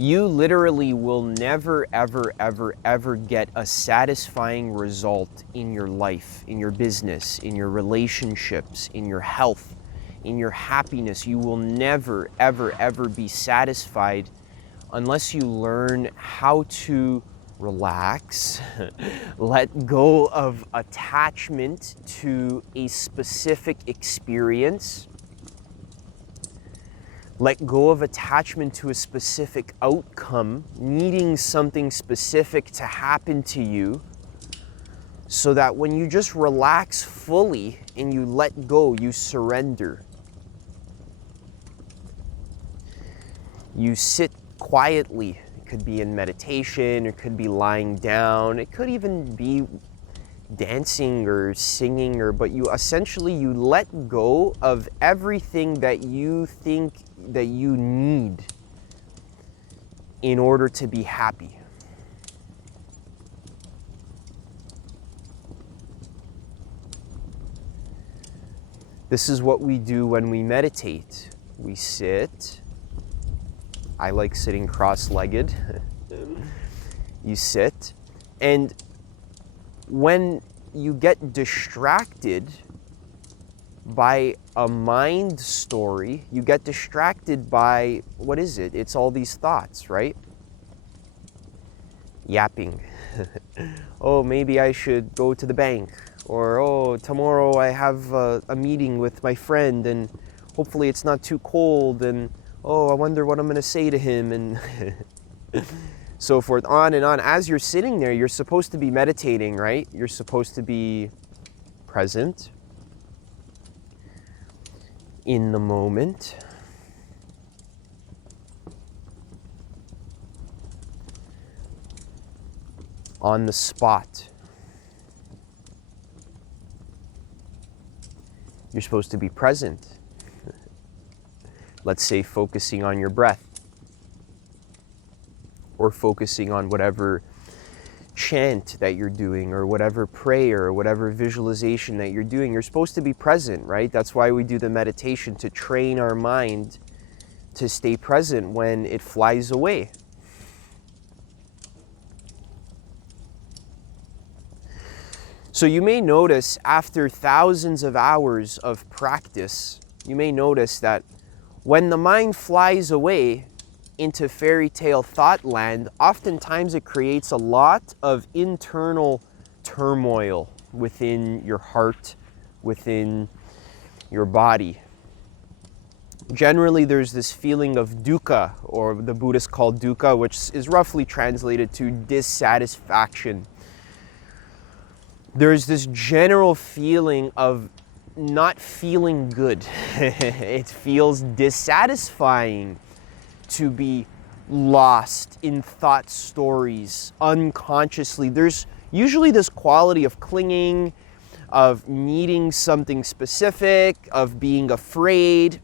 You literally will never, ever, ever, ever get a satisfying result in your life, in your business, in your relationships, in your health, in your happiness. You will never, ever, ever be satisfied unless you learn how to relax, let go of attachment to a specific experience, let go of attachment to a specific outcome, needing something specific to happen to you, so that when you just relax fully and you let go, you surrender. You sit quietly. It could be in meditation, it could be lying down, it could even be dancing or singing, but you let go of everything that you think that you need in order to be happy. This is what we do when we meditate. We sit. I like sitting cross-legged. You sit, and when you get distracted by a mind story, you get distracted by, what is it? It's all these thoughts, right? Yapping. Oh, maybe I should go to the bank. Or, oh, tomorrow I have a meeting with my friend and hopefully it's not too cold, and oh, I wonder what I'm going to say to him, and so forth, on and on. As you're sitting there, you're supposed to be meditating, right? You're supposed to be present, in the moment. On the spot. You're supposed to be present. Let's say focusing on your breath, or focusing on whatever chant that you're doing, or whatever prayer, or whatever visualization that you're doing. You're supposed to be present, right? That's why we do the meditation, to train our mind to stay present when it flies away. So you may notice, after thousands of hours of practice, you may notice that when the mind flies away into fairy tale thought land, oftentimes it creates a lot of internal turmoil within your heart, within your body. Generally, there's this feeling of dukkha, or the Buddhists call dukkha, which is roughly translated to dissatisfaction. There's this general feeling of not feeling good. It feels dissatisfying to be lost in thought stories unconsciously. There's usually this quality of clinging, of needing something specific, of being afraid.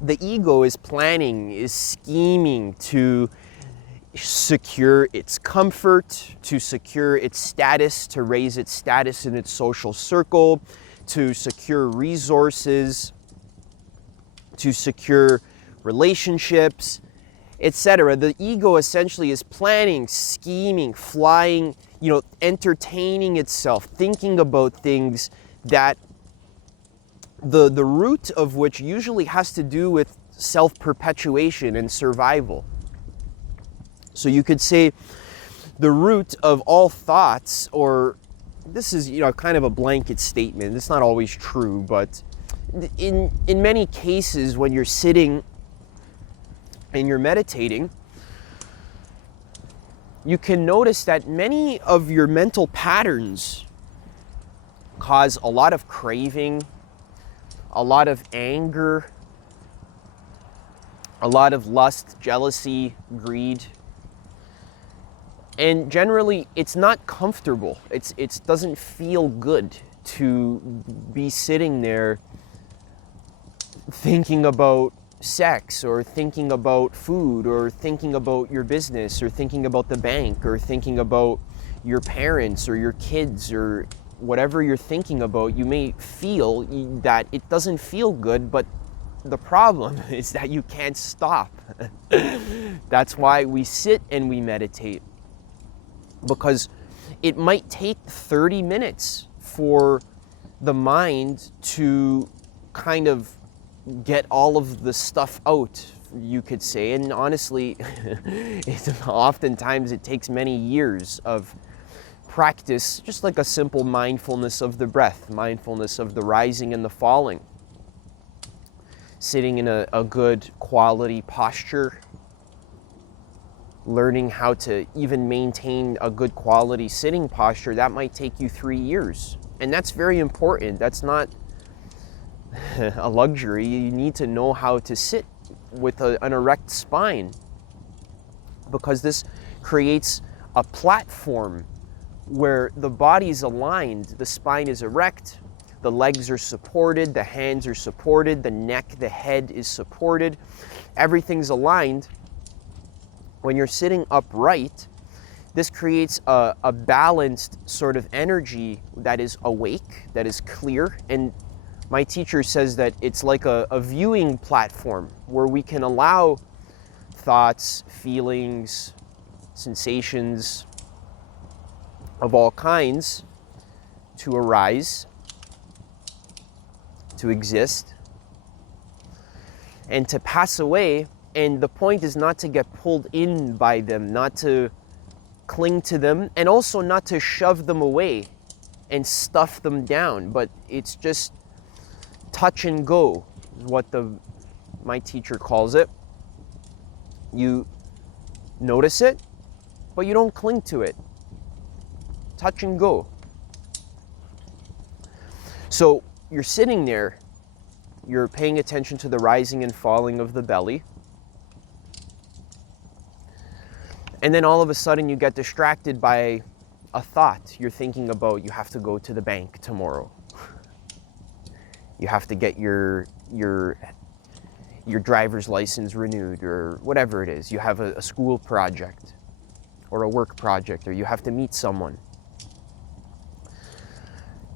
The ego is planning, is scheming to secure its comfort, to secure its status, to raise its status in its social circle, to secure resources, to secure relationships, etc. The ego essentially is planning, scheming, flying, entertaining itself, thinking about things that the root of which usually has to do with self-perpetuation and survival. So you could say the root of all thoughts, or this is kind of a blanket statement, it's not always true, but in many cases when you're sitting and you're meditating, you can notice that many of your mental patterns cause a lot of craving, a lot of anger, a lot of lust, jealousy, greed. And generally, it's not comfortable. It doesn't feel good to be sitting there thinking about sex, or thinking about food, or thinking about your business, or thinking about the bank, or thinking about your parents or your kids, or whatever you're thinking about. You may feel that it doesn't feel good, but the problem is that you can't stop. That's why we sit and we meditate, because it might take 30 minutes for the mind to kind of get all of the stuff out, you could say. And honestly, oftentimes it takes many years of practice, just like a simple mindfulness of the breath, mindfulness of the rising and the falling. Sitting in a good quality posture, learning how to even maintain a good quality sitting posture, that might take you 3 years. And that's very important. That's not a luxury. You need to know how to sit with an erect spine, because this creates a platform where the body is aligned, the spine is erect, the legs are supported, the hands are supported, the neck, the head is supported, everything's aligned. When you're sitting upright, this creates a balanced sort of energy that is awake, that is clear. And my teacher says that it's like a viewing platform where we can allow thoughts, feelings, sensations of all kinds to arise, to exist, and to pass away. And the point is not to get pulled in by them, not to cling to them, and also not to shove them away and stuff them down, but it's just touch and go, is what my teacher calls it. You notice it, but you don't cling to it. Touch and go. So you're sitting there, you're paying attention to the rising and falling of the belly, and then all of a sudden you get distracted by a thought. You're thinking about you have to go to the bank tomorrow. You have to get your driver's license renewed, or whatever it is. You have a school project or a work project, or you have to meet someone.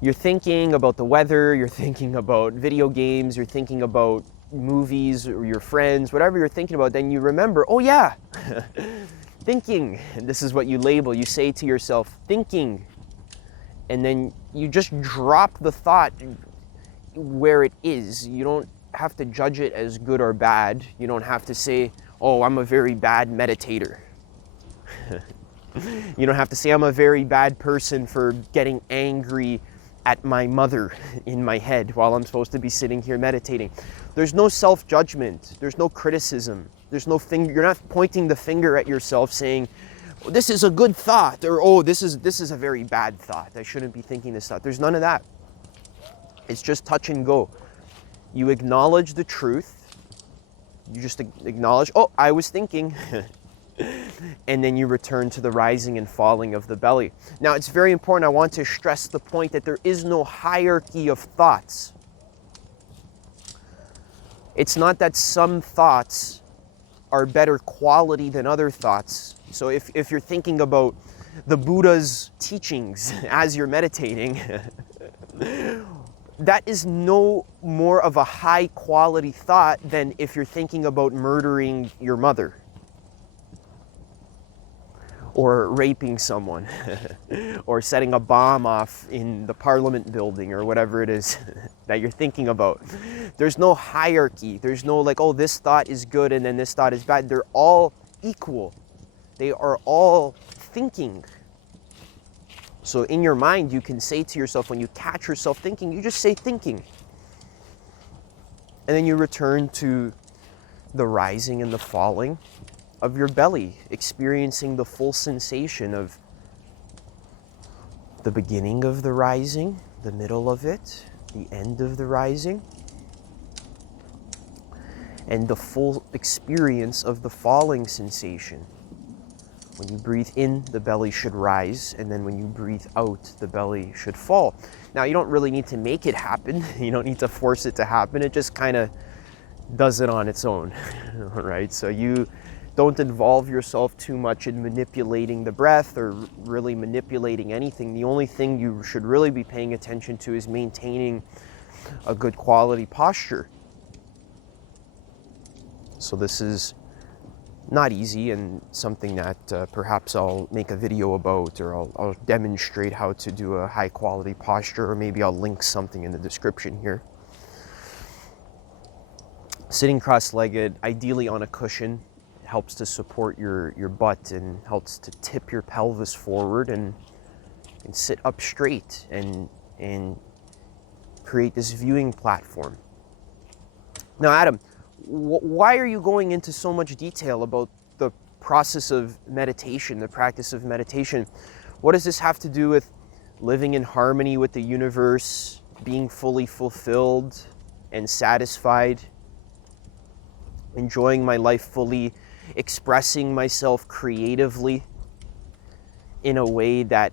You're thinking about the weather, you're thinking about video games, you're thinking about movies or your friends, whatever you're thinking about. Then you remember, oh yeah, thinking. And this is what you label. You say to yourself, thinking. And then you just drop the thought where it is. You don't have to judge it as good or bad. You don't have to say, oh, I'm a very bad meditator. You don't have to say, I'm a very bad person for getting angry at my mother in my head while I'm supposed to be sitting here meditating. There's no self-judgment. There's no criticism. There's no finger. You're not pointing the finger at yourself saying, oh, this is a good thought, or oh, this is a very bad thought. I shouldn't be thinking this thought. There's none of that. It's just touch and go. You acknowledge the truth. You just acknowledge, oh, I was thinking. And then you return to the rising and falling of the belly. Now, it's very important. I want to stress the point that there is no hierarchy of thoughts. It's not that some thoughts are better quality than other thoughts. So if you're thinking about the Buddha's teachings as you're meditating, that is no more of a high quality thought than if you're thinking about murdering your mother, or raping someone, or setting a bomb off in the Parliament building, or whatever it is that you're thinking about. There's no hierarchy. There's no like, oh, this thought is good and then this thought is bad. They're all equal. They are all thinking. So in your mind, you can say to yourself, when you catch yourself thinking, you just say thinking. And then you return to the rising and the falling of your belly, experiencing the full sensation of the beginning of the rising, the middle of it, the end of the rising, and the full experience of the falling sensation. When you breathe in, the belly should rise, and then when you breathe out, the belly should fall. Now, you don't really need to make it happen. You don't need to force it to happen. It just kind of does it on its own, right? So you don't involve yourself too much in manipulating the breath or really manipulating anything. The only thing you should really be paying attention to is maintaining a good quality posture. So this is not easy, and something that perhaps I'll make a video about, or I'll demonstrate how to do a high quality posture, or maybe I'll link something in the description here. Sitting cross-legged, ideally on a cushion, helps to support your butt and helps to tip your pelvis forward and sit up straight and create this viewing platform. Now, Adam, why are you going into so much detail about the process of meditation, the practice of meditation? What does this have to do with living in harmony with the universe, being fully fulfilled and satisfied, enjoying my life fully, expressing myself creatively in a way that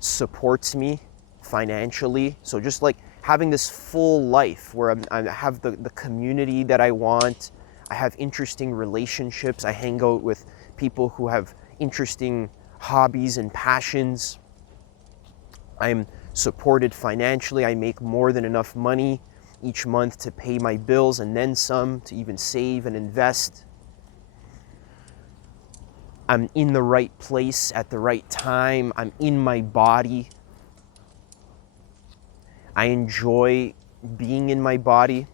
supports me financially? So just like having this full life where I have the community that I want, I have interesting relationships, I hang out with people who have interesting hobbies and passions, I'm supported financially, I make more than enough money each month to pay my bills and then some, to even save and invest. I'm in the right place at the right time, I'm in my body. I enjoy being in my body.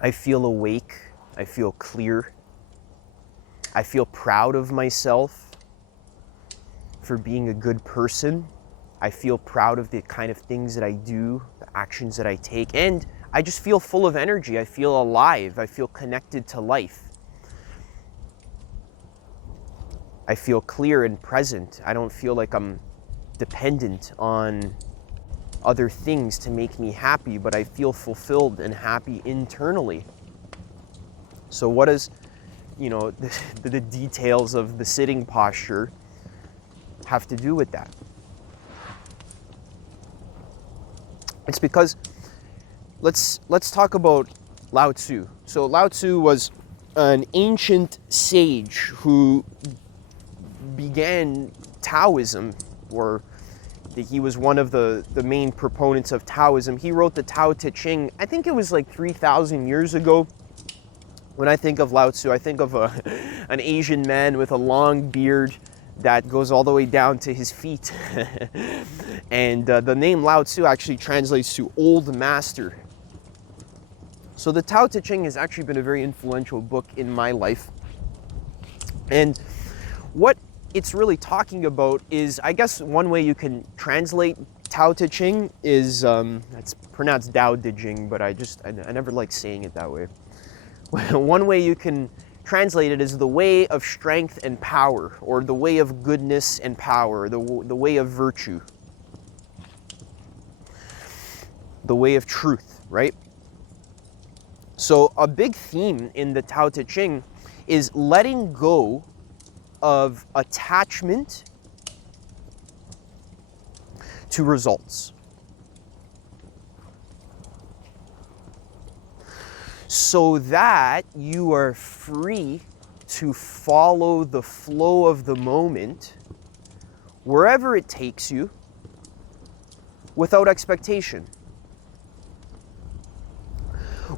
I feel awake. I feel clear. I feel proud of myself for being a good person. I feel proud of the kind of things that I do, the actions that I take, and I just feel full of energy. I feel alive. I feel connected to life. I feel clear and present. I don't feel like I'm dependent on other things to make me happy, but I feel fulfilled and happy internally. So what does, the details of the sitting posture have to do with that? It's because let's talk about Lao Tzu. So Lao Tzu was an ancient sage who began Taoism, or he was one of the main proponents of Taoism. He wrote the Tao Te Ching, I think it was like 3,000 years ago. When I think of Lao Tzu, I think of an Asian man with a long beard that goes all the way down to his feet. And the name Lao Tzu actually translates to old master. So the Tao Te Ching has actually been a very influential book in my life. And what it's really talking about is, I guess one way you can translate Tao Te Ching is, it's pronounced Dao De Jing, but I never like saying it that way. One way you can translate it is the way of strength and power, or the way of goodness and power, the way of virtue, the way of truth, right? So a big theme in the Tao Te Ching is letting go of attachment to results. So that you are free to follow the flow of the moment, wherever it takes you, without expectation.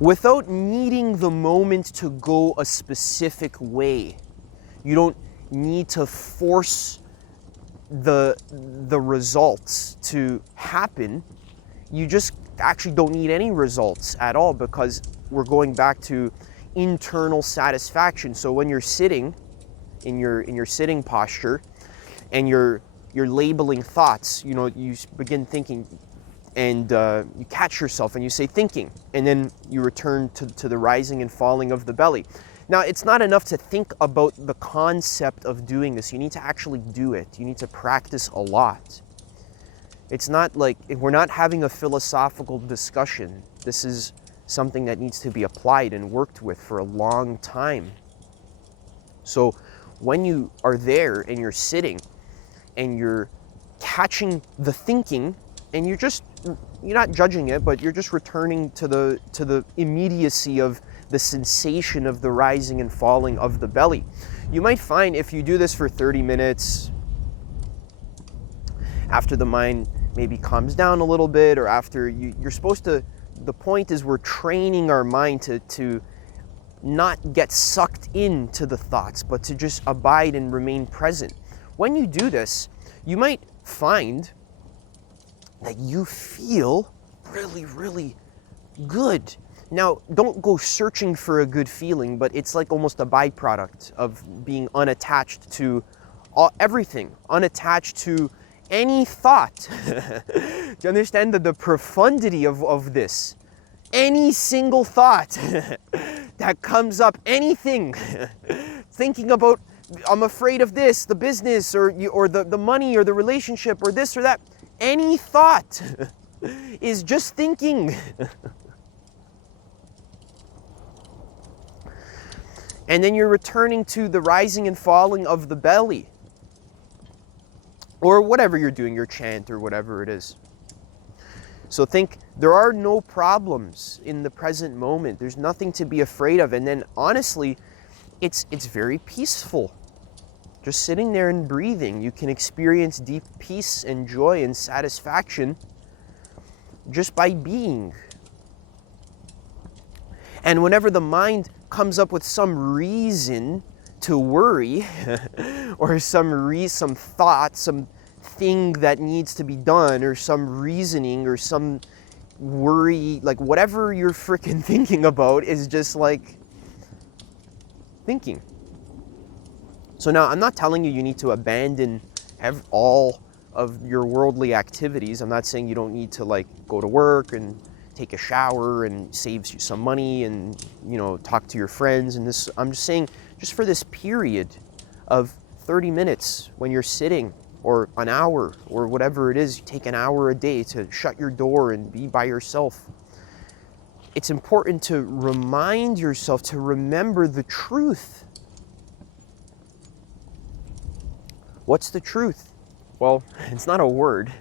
Without needing the moment to go a specific way. You don't need to force the results to happen. You just actually don't need any results at all, because we're going back to internal satisfaction. So when you're sitting in your sitting posture and you're labeling thoughts, you begin thinking, and you catch yourself and you say thinking, and then you return to the rising and falling of the belly. Now, it's not enough to think about the concept of doing this. You need to actually do it. You need to practice a lot. It's not like, we're not having a philosophical discussion. This is something that needs to be applied and worked with for a long time. So when you are there and you're sitting and you're catching the thinking, and you're not judging it, but you're just returning to the immediacy of the sensation of the rising and falling of the belly. You might find if you do this for 30 minutes, after the mind maybe calms down a little bit, or after you're supposed to, the point is we're training our mind to not get sucked into the thoughts, but to just abide and remain present. When you do this, you might find that you feel really, really good. Now, don't go searching for a good feeling, but it's like almost a byproduct of being unattached to everything, unattached to any thought. Do you understand the profundity of this? Any single thought that comes up, anything, thinking about, I'm afraid of this, the business, or the money, or the relationship, or this or that, any thought is just thinking. And then you're returning to the rising and falling of the belly, or whatever you're doing, your chant or whatever it is. So think, there are no problems in the present moment. There's nothing to be afraid of. And then honestly, it's very peaceful. Just sitting there and breathing, you can experience deep peace and joy and satisfaction just by being. And whenever the mind comes up with some reason to worry, or some thought, some thing that needs to be done, or some reasoning, or some worry, like whatever you're freaking thinking about is just like thinking. So now, I'm not telling you need to abandon all of your worldly activities. I'm not saying you don't need to like go to work and take a shower and saves you some money and, you know, talk to your friends and this. I'm just saying, just for this period of 30 minutes when you're sitting, or an hour, or whatever it is, you take an hour a day to shut your door and be by yourself. It's important to remind yourself to remember the truth. What's the truth? Well, it's not a word,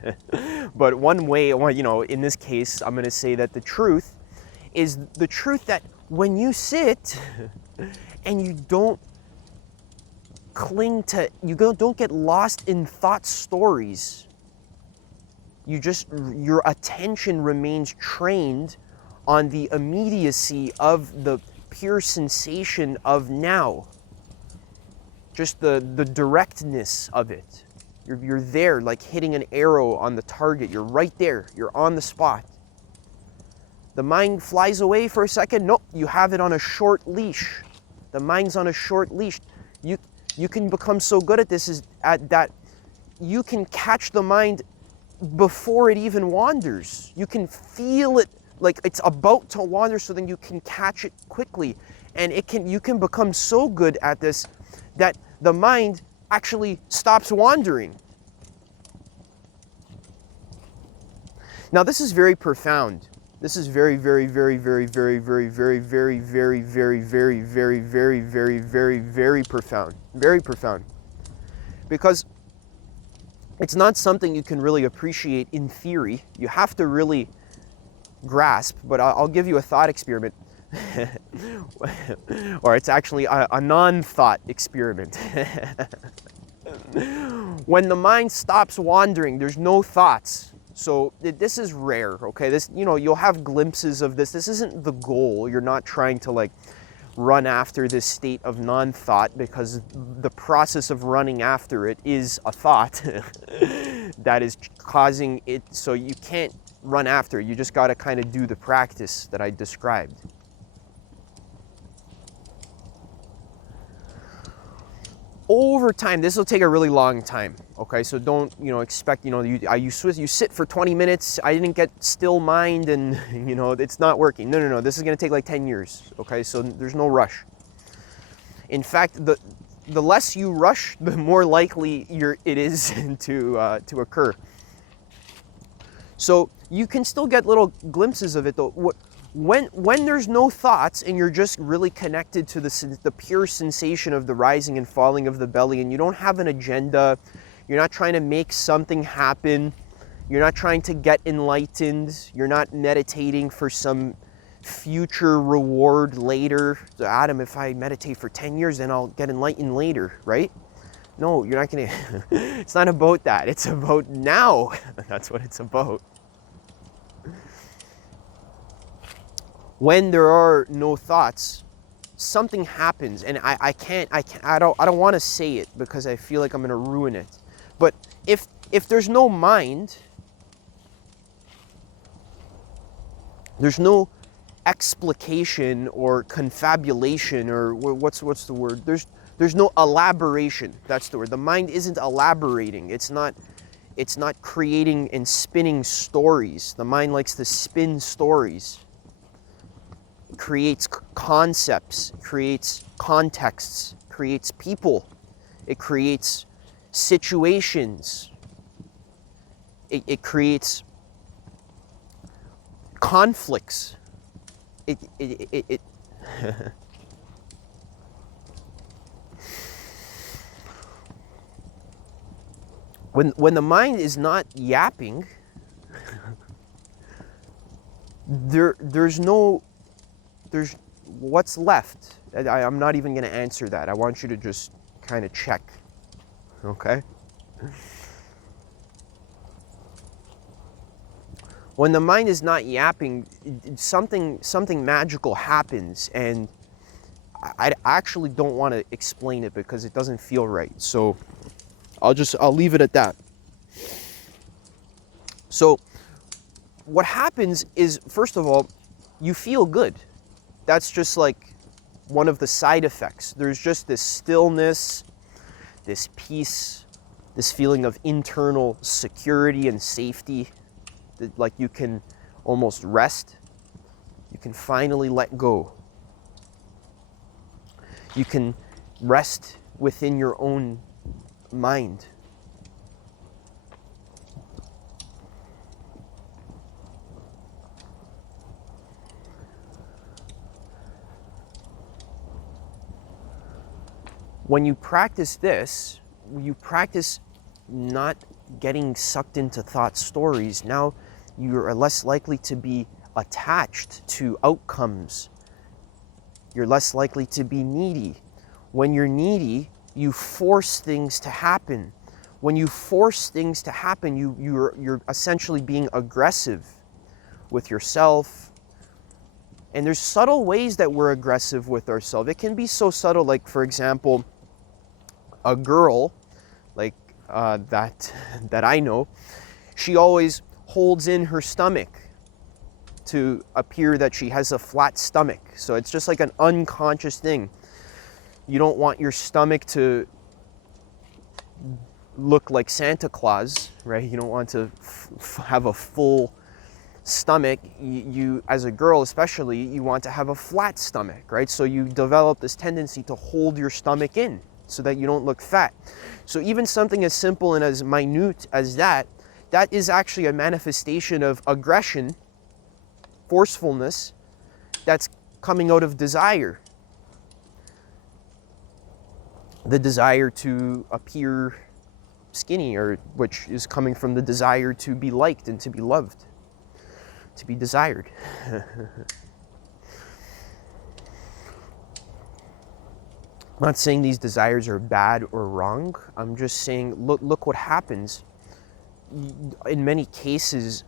but one way, you know, in this case, I'm going to say that the truth is the truth that when you sit and you don't don't get lost in thought stories, your attention remains trained on the immediacy of the pure sensation of now. Just the directness of it. You're there like hitting an arrow on the target. You're right there. You're on the spot. The mind flies away for a second. Nope, you have it on a short leash. The mind's on a short leash. You can become so good at this that you can catch the mind before it even wanders. You can feel it like it's about to wander, so then you can catch it quickly. And you can become so good at this that the mind actually stops wandering. Now, this is very profound. This is very, very, very, very, very, very, very, very, very, very, very, very, very, very, very, very profound. Very profound. Because it's not something you can really appreciate in theory. You have to really grasp, but I'll give you a thought experiment. Or it's actually a non-thought experiment. When the mind stops wandering, there's no thoughts. So this is rare, okay? This, you know, you'll have glimpses of this. This isn't the goal. You're not trying to like run after this state of non-thought, because the process of running after it is a thought that is causing it. So you can't run after it. You just got to kind of do the practice that I described. Over time, this will take a really long time, okay? So don't, you know, expect, you know, you sit for 20 minutes, I didn't get still mind and, you know, it's not working. No, this is going to take like 10 years, okay? So there's no rush. In fact, the less you rush, the more likely it is to occur. So you can still get little glimpses of it though. When there's no thoughts and you're just really connected to the pure sensation of the rising and falling of the belly, and you don't have an agenda, you're not trying to make something happen, you're not trying to get enlightened, you're not meditating for some future reward later. So Adam, if I meditate for 10 years, then I'll get enlightened later, right? No, you're not gonna, it's not about that. It's about now. That's what it's about. When there are no thoughts, something happens, and I don't want to say it because I feel like I'm gonna ruin it. But if there's no mind, there's no explication or confabulation, or what's the word? There's no elaboration. That's the word. The mind isn't elaborating. It's not creating and spinning stories. The mind likes to spin stories. It creates concepts, creates contexts, creates people. It creates situations. It creates conflicts. It when the mind is not yapping, there's what's left. I'm not even going to answer that. I want you to just kind of check. Okay? When the mind is not yapping, something magical happens, and I actually don't want to explain it because it doesn't feel right. So I'll leave it at that. So what happens is, first of all, you feel good. That's just like one of the side effects. There's just this stillness, this peace, this feeling of internal security and safety, that like you can almost rest. You can finally let go. You can rest within your own mind. When you practice this, you practice not getting sucked into thought stories. Now you're less likely to be attached to outcomes. You're less likely to be needy. When you're needy, you force things to happen. When you force things to happen, you're essentially being aggressive with yourself. And there's subtle ways that we're aggressive with ourselves. It can be so subtle, like, for example, a girl like that I know, she always holds in her stomach to appear that she has a flat stomach. So it's just like an unconscious thing. You don't want your stomach to look like Santa Claus, right? You don't want to have a full stomach. You, as a girl especially, you want to have a flat stomach, right? So you develop this tendency to hold your stomach in so that you don't look fat. So even something as simple and as minute as that is actually a manifestation of aggression, forcefulness, that's coming out of desire. The desire to appear skinny, or which is coming from the desire to be liked and to be loved, to be desired. I'm not saying these desires are bad or wrong. I'm just saying, look what happens. In many cases,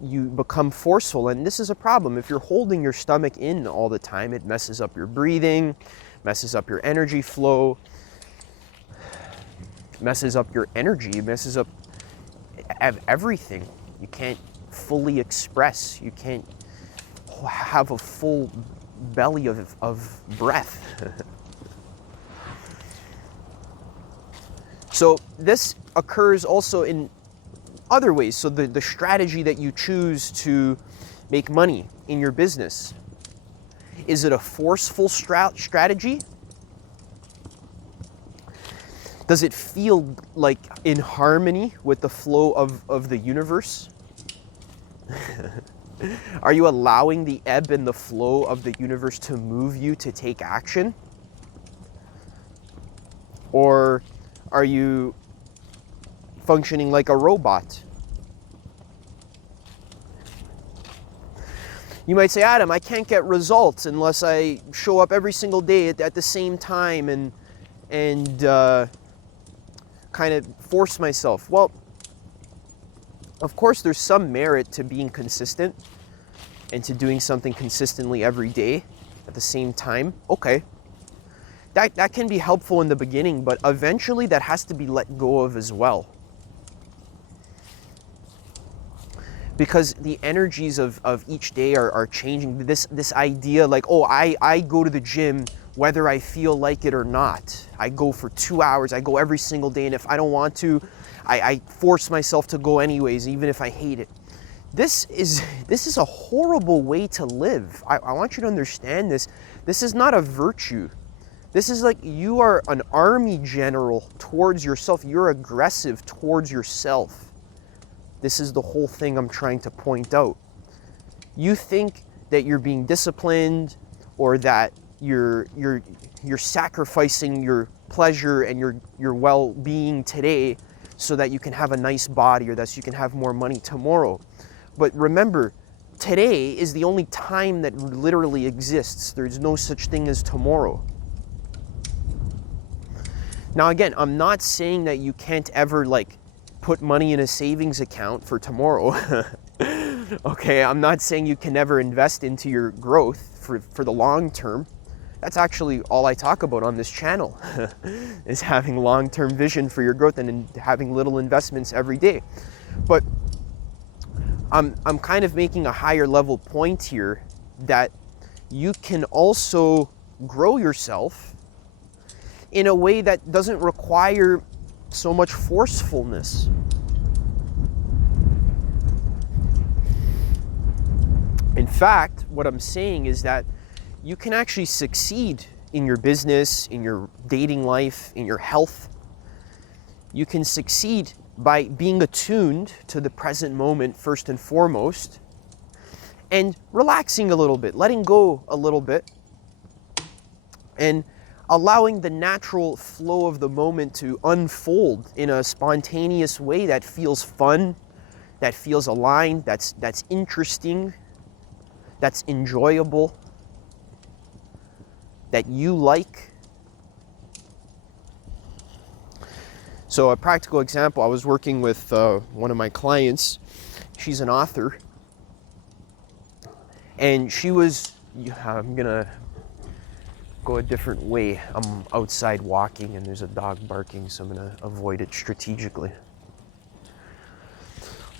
you become forceful, and this is a problem. If you're holding your stomach in all the time, it messes up your breathing, messes up your energy flow, messes up your energy, messes up everything. You can't fully express. You can't have a full belly of breath. So this occurs also in other ways. So the strategy that you choose to make money in your business, is it a forceful strategy? Does it feel like in harmony with the flow of the universe? Are you allowing the ebb and the flow of the universe to move you to take action? Or are you functioning like a robot? You might say, Adam, I can't get results unless I show up every single day at the same time and kind of force myself. Well, of course, there's some merit to being consistent and to doing something consistently every day. at the same time, okay, that can be helpful in the beginning, but eventually that has to be let go of as well. Because the energies of each day are changing. This idea like, oh, I go to the gym whether I feel like it or not. I go for 2 hours, I go every single day, and if I don't want to, I force myself to go anyways, even if I hate it. This is a horrible way to live. I want you to understand this. This is not a virtue. This is like you are an army general towards yourself. You're aggressive towards yourself. This is the whole thing I'm trying to point out. You think that you're being disciplined, or that you're sacrificing your pleasure and your well-being today so that you can have a nice body, or that you can have more money tomorrow. But remember, today is the only time that literally exists. There's no such thing as tomorrow. Now again, I'm not saying that you can't ever like put money in a savings account for tomorrow. Okay, I'm not saying you can never invest into your growth for the long term. That's actually all I talk about on this channel, is having long-term vision for your growth and having little investments every day. But I'm kind of making a higher level point here that you can also grow yourself in a way that doesn't require so much forcefulness. In fact, what I'm saying is that you can actually succeed in your business, in your dating life, in your health. You can succeed by being attuned to the present moment first and foremost, and relaxing a little bit, letting go a little bit, and allowing the natural flow of the moment to unfold in a spontaneous way that feels fun, that feels aligned, that's interesting, that's enjoyable, that you like. So a practical example, I was working with one of my clients. She's an author, and she was, I'm gonna go a different way. I'm outside walking and there's a dog barking, so I'm gonna avoid it strategically.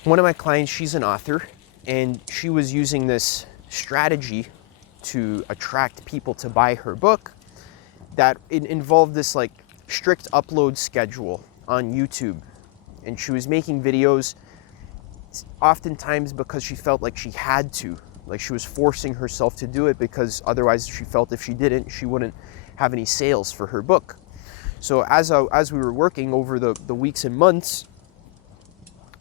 One of my clients, she's an author, and she was using this strategy to attract people to buy her book that it involved this like strict upload schedule on YouTube. And she was making videos oftentimes because she felt like she had to. Like she was forcing herself to do it because otherwise she felt if she didn't, she wouldn't have any sales for her book. So as we were working over the weeks and months,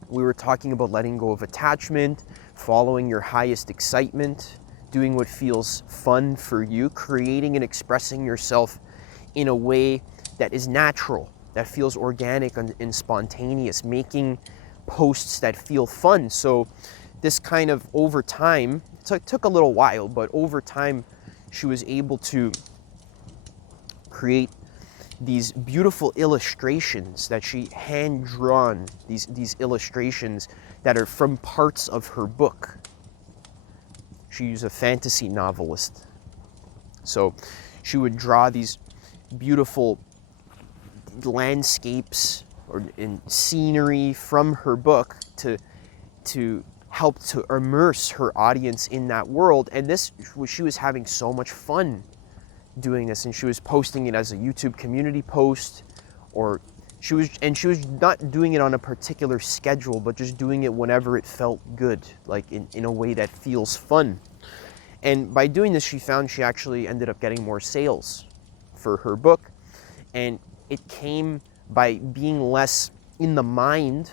we were talking about letting go of attachment, following your highest excitement, doing what feels fun for you, creating and expressing yourself in a way that is natural, that feels organic and spontaneous, making posts that feel fun. So this kind of over time, took a little while, but over time she was able to create these beautiful illustrations that she hand drawn, these illustrations that are from parts of her book. She's a fantasy novelist. So she would draw these beautiful landscapes or in scenery from her book to help to immerse her audience in that world. And she was having so much fun doing this, and she was posting it as a YouTube community post, or she was not doing it on a particular schedule, but just doing it whenever it felt good, like in a way that feels fun. And by doing this, she found she actually ended up getting more sales for her book. And it came by being less in the mind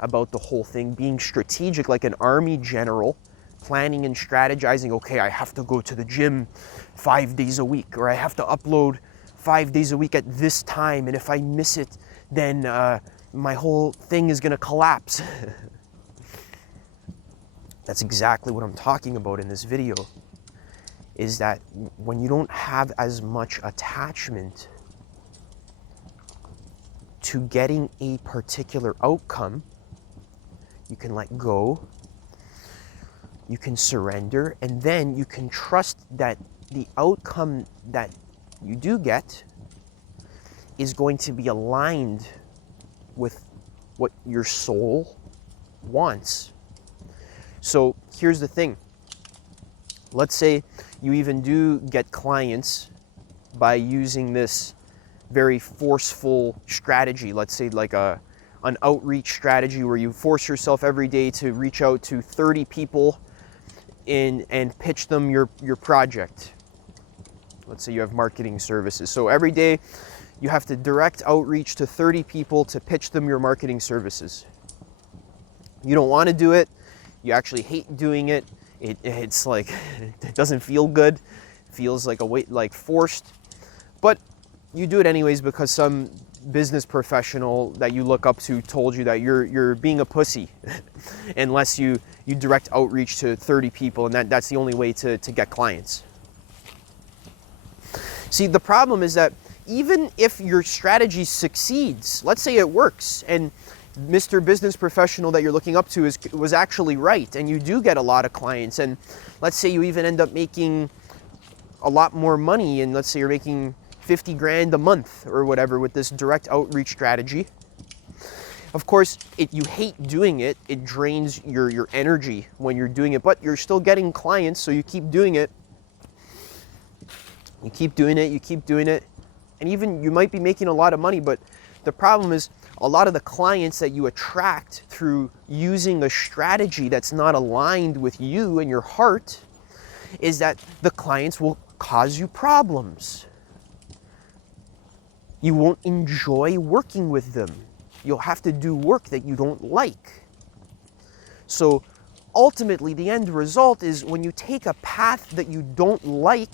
about the whole thing, being strategic like an army general, planning and strategizing. Okay, I have to go to the gym 5 days a week, or I have to upload 5 days a week at this time, and if I miss it, then my whole thing is gonna collapse. That's exactly what I'm talking about in this video, is that when you don't have as much attachment to getting a particular outcome, you can let go, you can surrender, and then you can trust that the outcome that you do get is going to be aligned with what your soul wants. So here's the thing. Let's say you even do get clients by using this very forceful strategy. Let's say like an outreach strategy where you force yourself every day to reach out to 30 people and pitch them your project. Let's say you have marketing services. So every day you have to direct outreach to 30 people to pitch them your marketing services. You don't want to do it. You actually hate doing it. It's like, it doesn't feel good. It feels like a weight, like forced. But you do it anyways because some business professional that you look up to told you that you're being a pussy unless you direct outreach to 30 people, and that's the only way to get clients. See, the problem is that even if your strategy succeeds, let's say it works, and Mr. Business Professional that you're looking up to was actually right, and you do get a lot of clients, and let's say you even end up making a lot more money, and let's say you're making 50 grand a month or whatever with this direct outreach strategy. Of course, you hate doing it. It drains your energy when you're doing it, but you're still getting clients, so you keep doing it. You keep doing it, you keep doing it, and even you might be making a lot of money, but the problem is a lot of the clients that you attract through using a strategy that's not aligned with you and your heart is that the clients will cause you problems. You won't enjoy working with them. You'll have to do work that you don't like. So ultimately, the end result is when you take a path that you don't like,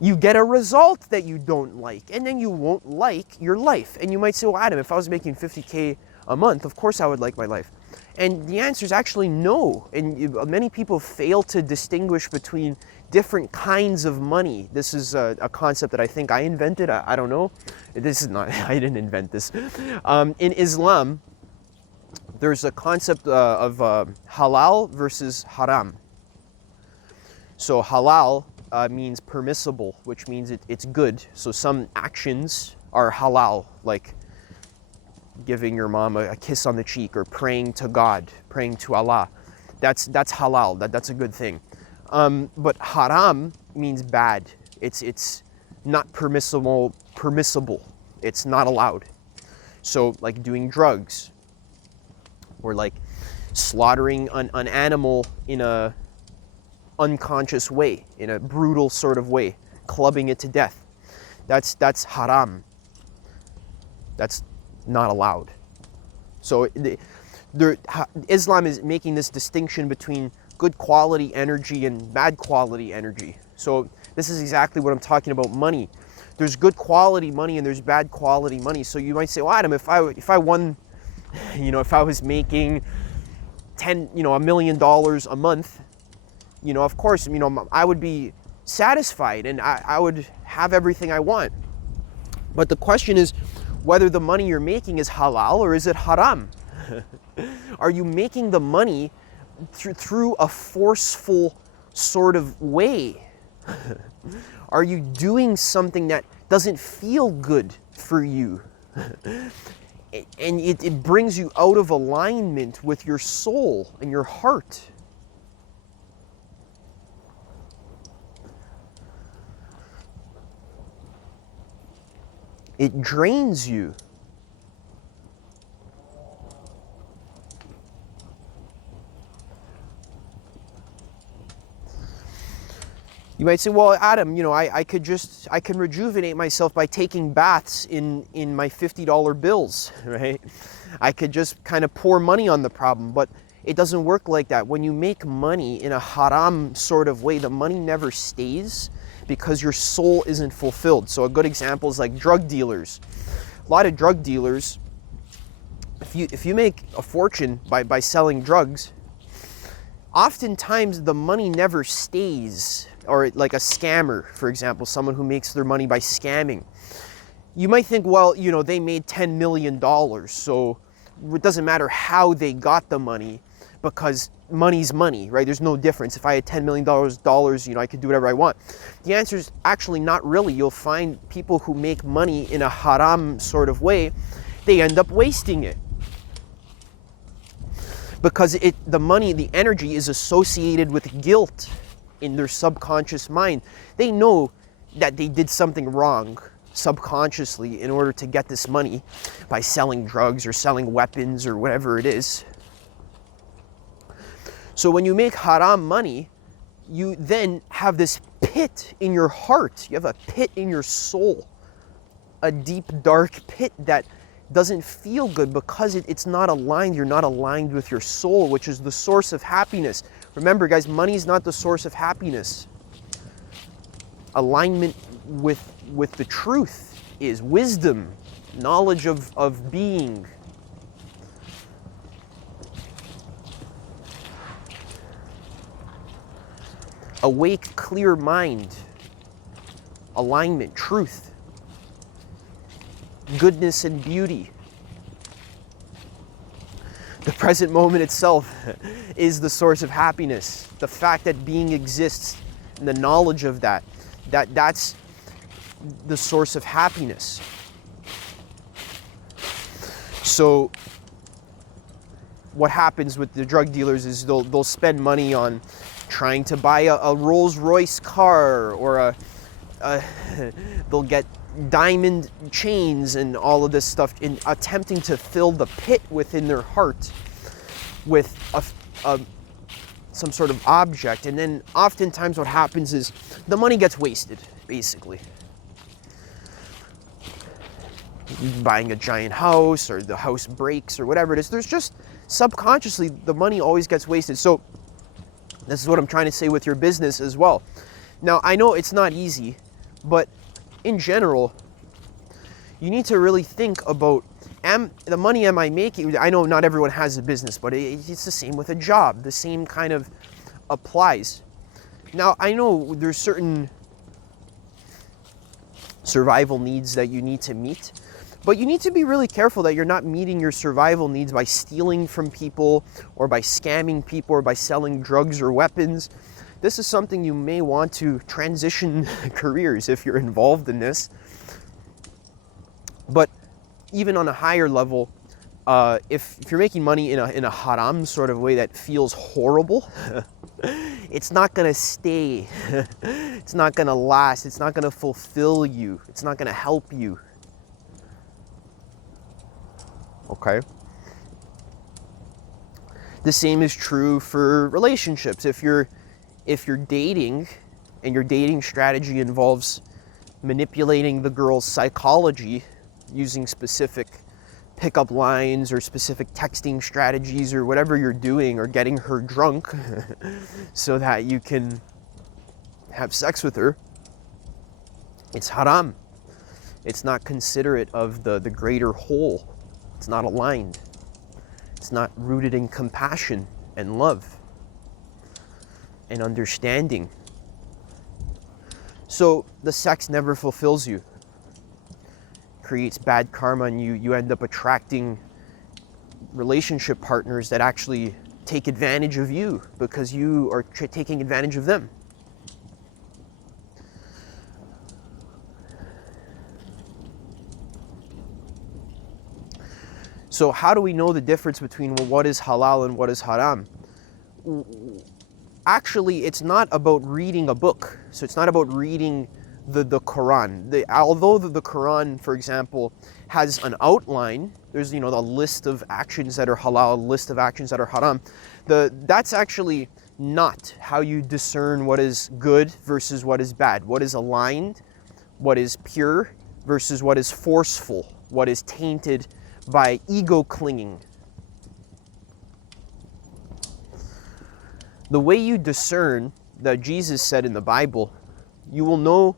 you get a result that you don't like, and then you won't like your life. And you might say, well, Adam, if I was making 50K a month, of course I would like my life. And the answer is actually no. And many people fail to distinguish between different kinds of money. This is a concept that I think I invented. I don't know. This is not, I didn't invent this. In Islam, there's a concept of halal versus haram. So halal means permissible, which means it's good. So some actions are halal, like giving your mom a kiss on the cheek or praying to God, praying to Allah. That's halal, that's a good thing. But haram means bad. It's not permissible. It's not allowed. So like doing drugs, or like slaughtering an animal in a unconscious way, in a brutal sort of way, clubbing it to death. That's haram. That's not allowed. So Islam is making this distinction between good quality energy and bad quality energy. So this is exactly what I'm talking about money. There's good quality money and there's bad quality money. So you might say, well, Adam, if I won, if I was making $1 million a month, of course, I would be satisfied and I would have everything I want. But the question is whether the money you're making is halal or is it haram? Are you making the money through a forceful sort of way? Are you doing something that doesn't feel good for you? And it brings you out of alignment with your soul and your heart. It drains you. You might say, well, Adam, I can rejuvenate myself by taking baths in my $50 bills, right? I could just kind of pour money on the problem, but it doesn't work like that. When you make money in a haram sort of way, the money never stays because your soul isn't fulfilled. So a good example is like drug dealers. A lot of drug dealers, if you make a fortune by selling drugs, oftentimes the money never stays. Or like a scammer, for example, someone who makes their money by scamming. You might think, well, they made $10 million, so it doesn't matter how they got the money. because money's money, right? There's no difference. If I had $10 million, I could do whatever I want. The answer is actually not really. You'll find people who make money in a haram sort of way, they end up wasting it. Because the energy is associated with guilt in their subconscious mind. They know that they did something wrong subconsciously in order to get this money by selling drugs or selling weapons or whatever it is. So when you make haram money, you then have this pit in your heart. You have a pit in your soul, a deep, dark pit that doesn't feel good because it's not aligned. You're not aligned with your soul, which is the source of happiness. Remember, guys, money is not the source of happiness. Alignment with the truth is wisdom, knowledge of being. Awake, clear mind, alignment, truth, goodness and beauty. The present moment itself is the source of happiness. The fact that being exists and the knowledge of that's the source of happiness. So what happens with the drug dealers is they'll spend money on trying to buy a Rolls Royce car, or they'll get diamond chains and all of this stuff in attempting to fill the pit within their heart with some sort of object. And then oftentimes what happens is the money gets wasted, basically. Buying a giant house, or the house breaks, or whatever it is. There's just subconsciously the money always gets wasted. So this is what I'm trying to say with your business as well. Now, I know it's not easy, but in general, you need to really think about, the money am I making? I know not everyone has a business, but it's the same with a job. The same kind of applies. Now, I know there's certain survival needs that you need to meet, but you need to be really careful that you're not meeting your survival needs by stealing from people, or by scamming people, or by selling drugs or weapons. This is something you may want to transition careers if you're involved in this. But even on a higher level, if you're making money in a haram sort of way that feels horrible, it's not going to stay. It's not going to last. It's not going to fulfill you. It's not going to help you. Okay? The same is true for relationships. If you're dating, and your dating strategy involves manipulating the girl's psychology using specific pickup lines or specific texting strategies or whatever you're doing, or getting her drunk so that you can have sex with her, it's haram. It's not considerate of the greater whole. It's not aligned. It's not rooted in compassion and love and understanding. So the sex never fulfills you. Creates bad karma, and you end up attracting relationship partners that actually take advantage of you because you are taking advantage of them. So how do we know the difference between what is halal and what is haram? Actually, it's not about reading a book. So it's not about reading the Quran. Although the Quran, for example, has an outline, there's the list of actions that are halal, a list of actions that are haram. That's actually not how you discern what is good versus what is bad, what is aligned, what is pure versus what is forceful, what is tainted by ego clinging. The way you discern, that Jesus said in the Bible, you will know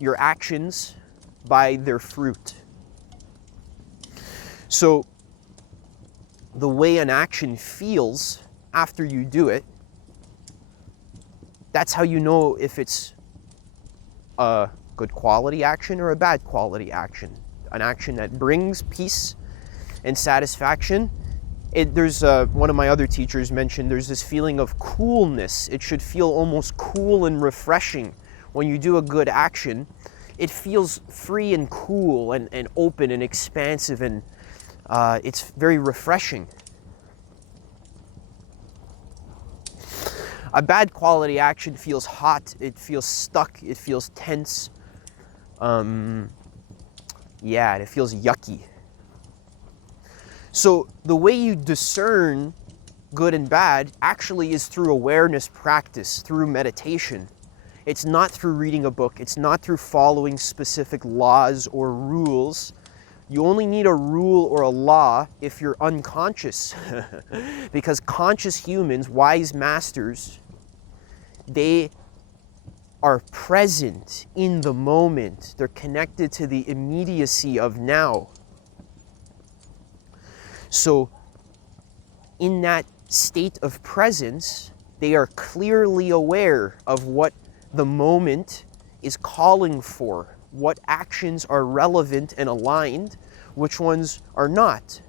your actions by their fruit. So the way an action feels after you do it, that's how you know if it's a good quality action or a bad quality action. An action that brings peace and satisfaction There's one of my other teachers mentioned there's this feeling of coolness. It should feel almost cool and refreshing when you do a good action. It feels free and cool and open and expansive, and it's very refreshing. A bad quality action feels hot, it feels stuck, it feels tense. Yeah, and it feels yucky. So the way you discern good and bad actually is through awareness practice, through meditation. It's not through reading a book. It's not through following specific laws or rules. You only need a rule or a law if you're unconscious. Because conscious humans, wise masters, they are present in the moment. They're connected to the immediacy of now. So in that state of presence, they are clearly aware of what the moment is calling for, what actions are relevant and aligned, which ones are not.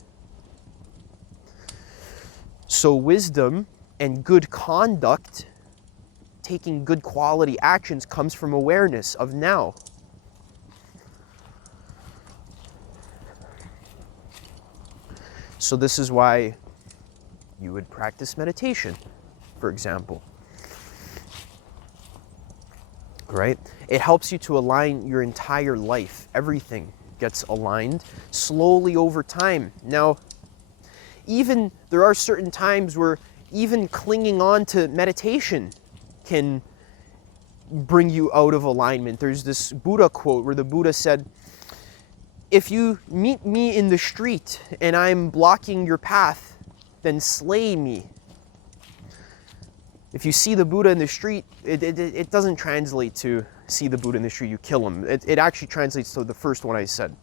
So wisdom and good conduct, taking good quality actions, comes from awareness of now. So this is why you would practice meditation, for example. Right? It helps you to align your entire life. Everything gets aligned slowly over time. Now, even there are certain times where even clinging on to meditation can bring you out of alignment. There's this Buddha quote where the Buddha said, "If you meet me in the street and I'm blocking your path, then slay me." If you see the Buddha in the street, it doesn't translate to see the Buddha in the street, you kill him. It actually translates to the first one I said.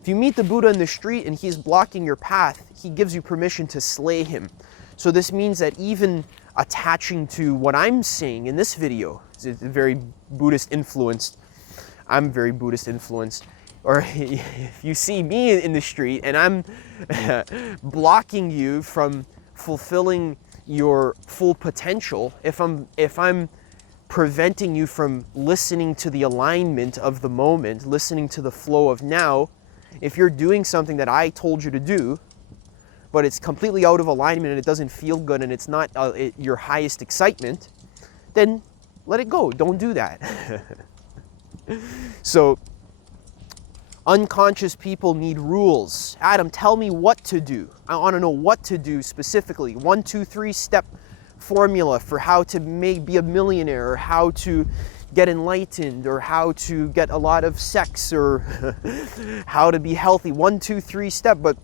If you meet the Buddha in the street and he's blocking your path, he gives you permission to slay him. So this means that even attaching to what I'm saying in this video, it's very Buddhist influenced. I'm very Buddhist influenced. Or if you see me in the street and I'm blocking you from fulfilling your full potential, if I'm preventing you from listening to the alignment of the moment, listening to the flow of now, if you're doing something that I told you to do, but it's completely out of alignment and it doesn't feel good and it's not your highest excitement, then let it go. Don't do that. So unconscious people need rules. Adam, tell me what to do. I want to know what to do specifically. 1, 2, 3 step formula for how to be a millionaire, or how to get enlightened, or how to get a lot of sex, or how to be healthy. 1, 2, 3 step. But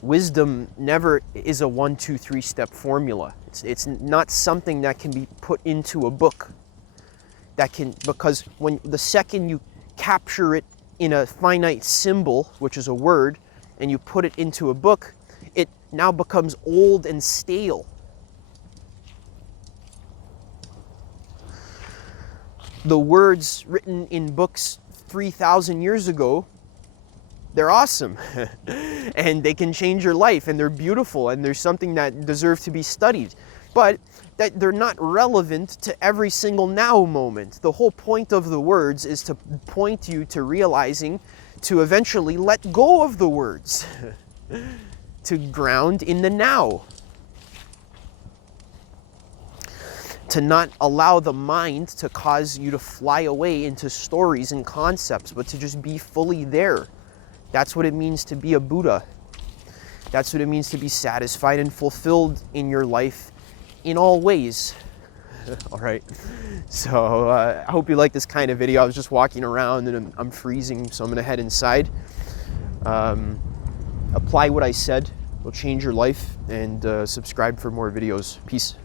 wisdom never is a 1, 2, 3 step formula. It's not something that can be put into a book. Because when the second you capture it in a finite symbol, which is a word, and you put it into a book, it now becomes old and stale. The words written in books 3,000 years ago, they're awesome. And they can change your life, and they're beautiful, and there's something that deserves to be studied. But that they're not relevant to every single now moment. The whole point of the words is to point you to realizing to eventually let go of the words, to ground in the now, to not allow the mind to cause you to fly away into stories and concepts, but to just be fully there. That's what it means to be a Buddha. That's what it means to be satisfied and fulfilled in your life in all ways. All right. So I hope you like this kind of video. I was just walking around and I'm freezing, so I'm gonna head inside. Apply what I said. It'll change your life, and subscribe for more videos. Peace.